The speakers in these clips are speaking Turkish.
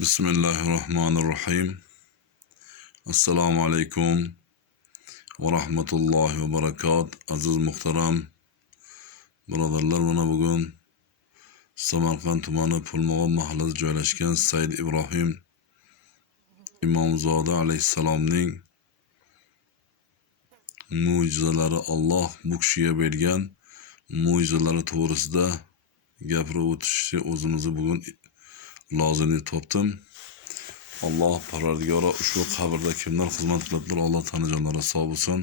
Bismillahirrahmanirrahim. Assalomu alaykum va rahmatullohi va barakot. Aziz muhtaram birodarlar, mana bugun Samarqand tumani Pulmog'on mahallasida joylashgan Said Ibrohim Imomzoda alayhissalomning mo'jizalari Alloh bu kishiga bergan mo'jizalari to'g'risida gapirib o'tishni o'zimizni bugun lozimli topdim. Alloh parvardigoro ushbu qabrda kimlar xizmat qilibdilar, Alloh tanajonlari sog' bo'lsin.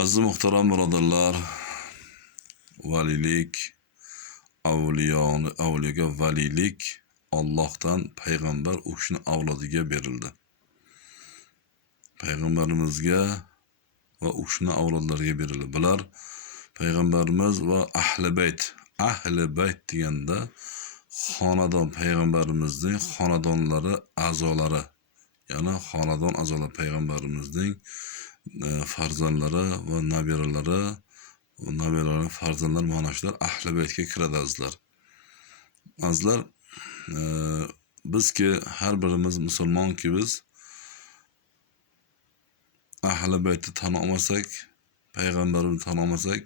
Aziz muhtaram birodarlar, valilik, avliyoni, avliyoga valilik Allohdan payg'ambar u kishini avlodiga berildi. Payg'ambarimizga va u kishini avlodlariga berildi. Bular payg'ambarimiz va ahli bayt, ahli bayt deganda xonadon payg'ambarimizning xonadonlari a'zolari ya'ni xonadon a'zolari payg'ambarimizning e, farzandlari va nabiralari nabiralari farzandlari mana shular ahli baytga kiradi azizlar azizlar e, bizki har birimiz musulmonki biz ahli baytni tan olmasak payg'ambarni tan olmasak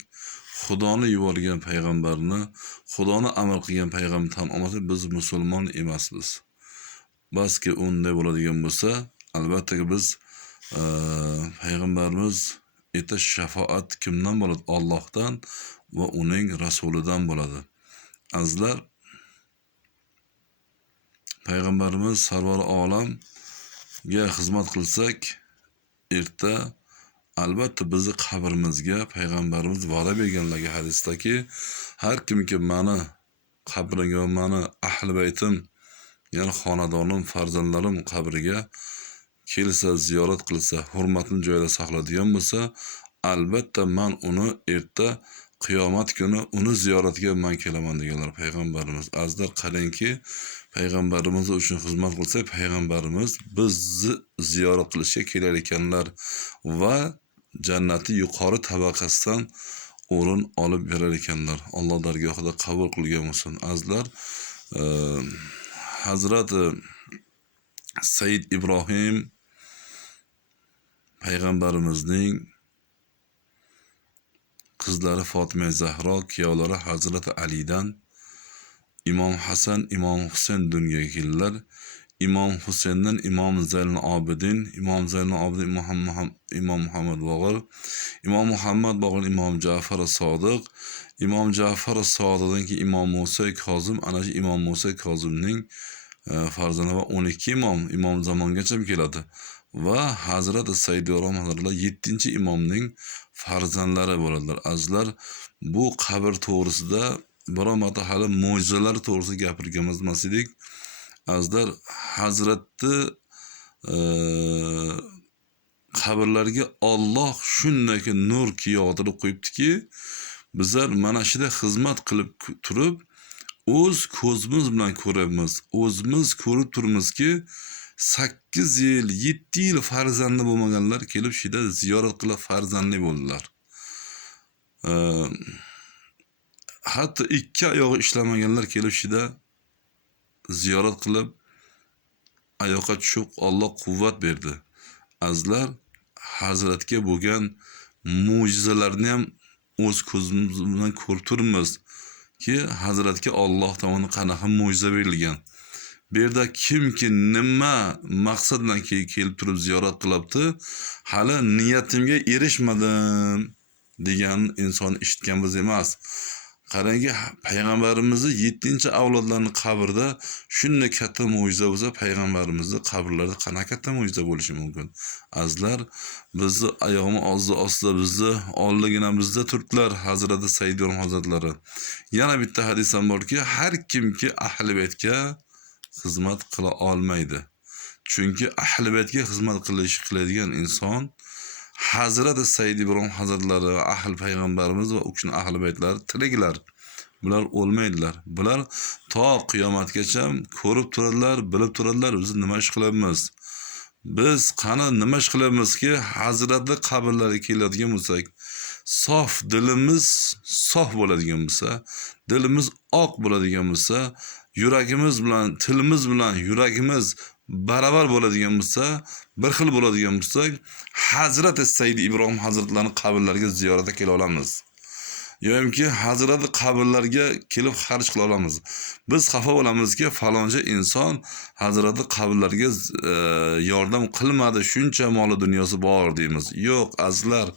xudoni yuborgan payg'ambarni xudoni amr qilgan payg'ambarni tan olmasak biz musulmon emasmiz. Baski unday bo'ladigan bo'lsa albatta biz e, payg'ambarimiz erta shafoat kimdan bo'ladi? Ollohdan va uning rasulidan bo'ladi. Azizlar payg'ambarimiz sarvar olamga xizmat qilsak erta albatta bizni qabrimizga payg'ambarimiz va'da berganlarga hadisdaki har kimki mani qabrimga mani ahli baytim ya'ni xonadonim farzandlarim qabriga kelsa ziyorat qilsa hurmatini joyida saqlaydigan bo'lsa albatta man uni erta qiyomat kuni uni ziyoratiga man kelaman deganlar payg'ambarimiz. Azizlar qarangki payg'ambarimiz uchun xizmat qilsak payg'ambarimiz bizni ziyorat qilishga kelar ekanlar va jannati yuqori tabaqasidan o'rin olib berar ekanlar. Alloh dargohida qabul qilgan bo'lsin. Azizlar e, hazrati e, said ibrohim payg'ambarimizning qizlari fotima zahro kuyovlari hazrati alidan imom hasan imom husayn dunyoga keldilar. İmom husayndan imom zaynul obidin imom zaynul obidin imom, imom muhammad bog'ir imom muhammad bog'ir imom jafar sodiq imom jafar sodiqdan keyin imom muso kozim ana shu imom muso kozimning e, farzandi va o'n ikki imom imom zamongacha keladi va hazrati saydirom hazratlar yettinchi imomning farzandlari bo'ladilar azizlar bu qabr to'g'risida biror marta hali mo'jizalar to'g'risida gapirgan emas edik azizlar hazratni e, qabrlariga Alloh shundaki nur yog'dirib qo'yibdiki bizlar mana shunday xizmat qilib turib o'z ko'zimiz bilan ko'ryapmiz o'zimiz ko'rib turibmizki sakkiz yil yetti yil farzandli bo'lmaganlar kelib shu yerda ziyorat qilib farzandli bo'ldilar. E, hatto ikki oyog'i ishlamaganlar kelib shu yerda ziyorat qilib oyoqqa tushib Alloh quvvat berdi. Azizlar, Hazratga bo'lgan mo'jizalarni ham o'z ko'zimiz bilan ko'rib turibmiz ki Hazratga Alloh tomonidan qanaqa mo'jiza berilgan. Bu yerda kimki nima maqsad bilan kelib turib ziyorat qilyapti, hali niyatimga erishmadim degan inson eshitganmiz emas. Qarangki payg'ambarimizni yettinchi avlodlarni qabrida shunday katta mo'jiza bo'lsa payg'ambarimizni qabrlarida qanaqa katta mo'jiza bo'lishi mumkin? Azizlar bizni oyog'imiz osti ostida bizni oldagina bizda turibdilar hazrati saidon hazratlari yana bitta hadis ham borki har kimki ahli baytga xizmat qila olmaydi. Chunki ahli baytga xizmat qilish qiladigan inson hazrati said ibrohim hazratlari va ahli payg'ambarimiz va u kishini ahli baytlari tiriklar bular o'lmaydilar bular to qiyomatgacha ko'rib turadilar bilib turadilar biz nima ish qilyapmiz biz qani nima ish qilyapmizki hazratni qabrlariga keladigan bo'lsak sof dilimiz sof bo'ladigan bo'lsa dilimiz oq bo'ladigan bo'lsa yuragimiz bilan tilimiz bilan yuragimiz baravar bo'ladigan bo'lsa bir xil bo'ladigan bo'lsak hazrati said ibrohim hazratlarini qabrlariga ziyoratga kela olamiz. Yoyimki hazrati qabrlarga kelib xarj qila olamiz. Biz xafa bo'lamizki faloncha inson hazrati qabrlarga e, yordam qilmadi shuncha moli dunyosi bor deymiz. Yo'q azizlar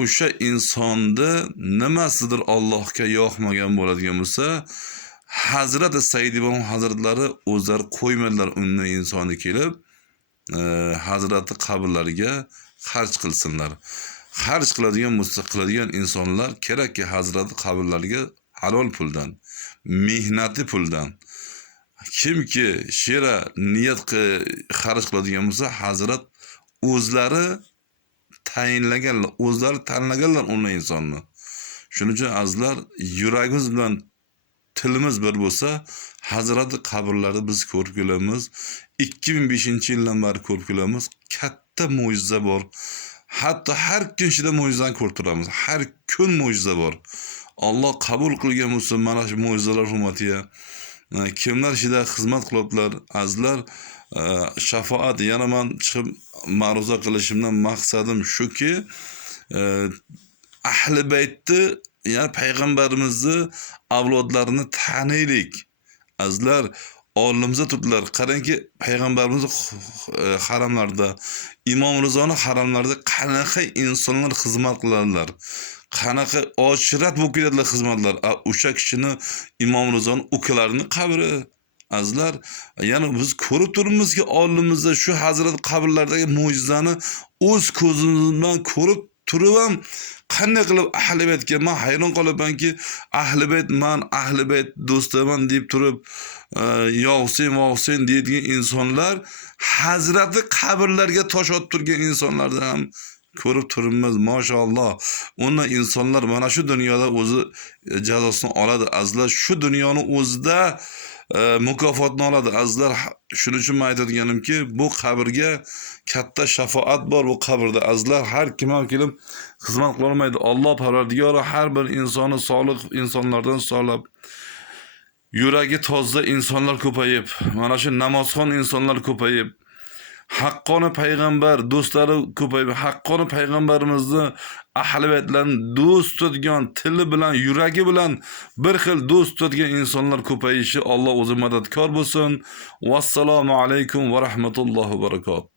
o'sha insonni nimasidir Allohga yoqmagan bo'ladigan bo'lsa Hazrati Said ibn Hazratlari o'zlari qo'ymadilar unni insonni kelib e, Hazrati qabrlariga xarj qilsinlar. Xarj qiladigan bo'lsa qiladigan insonlar kerakki Hazrati qabrlariga halol puldan, mehnati puldan kimki shera niyat xarj qiladigan bo'lsa Hazrat o'zlari tayinlaganlar, o'zlari tanlaganlar uni insonni. Shuning uchun azizlar yuragimiz bilan tilimiz bir bo'lsa, Hazrati qabrlarni biz ko'rib kelamiz. 2005-yildan beri ko'rib kelamiz. Katta mo'jiza bor. Hatto har kun shida mo'jizani ko'rib turamiz. Har kun mo'jiza bor. Alloh qabul qilgan bo'lsa, mana shu mo'jizalar hurmatiga kimlar shida xizmat qilyaptilar, azizlar shafoat yana man chiqib ma'ruza qilishimdan maqsadim shuki, e, ahli baytni ya'ni payg'ambarimizni avlodlarini taniylik. Azizlar olimza turdilar. Qarangki, payg'ambarimiz e, haramlarida, Imom Rizoni haramlarida qanaqa insonlar xizmat qiladilar. Qanaqa ochirat bo'lib ketadilar xizmatlar. O'sha kishini Imom Rizoni ukalarini qabri. Azizlar, yana biz ko'rib turibmizki, oldimizda shu Hazrat qabrlaridagi mo'jizani o'z ko'zimiz bilan ko'rib turib ham qanday qilib ahli baytga man hayron qolamanki ahli bayt man ahli bayt do'stiman deb turib e, yo Husayn va Husayn deydigan insonlar hazrati qabrlarga tosh otib turgan insonlardan ham ko'rib turibmiz mashalloh. Unda insonlar mana shu dunyoda o'zi jazosini oladi. Azizlar shu dunyoni o'zida e, mukofotni oladi. Azizlar shuning uchun man aytadiganimki bu qabrga katta shafoat bor bu qabrda. Azizlar har kim ham kelib xizmat qilolmaydi alloh parvardigori har bir insonni solih insonlardan solib yuragi toza insonlar ko'payib mana shu namozxon insonlar ko'payib haqqoni payg'ambar do'stlari ko'payib haqqoni payg'ambarimizni ahli baytlarni do'st tutadigan tili bilan yuragi bilan bir xil do'st tutadigan insonlar ko'payishi alloh o'zi madadkor bo'lsin. Vassalomu alaykum va rahmatullohi va barakatuh.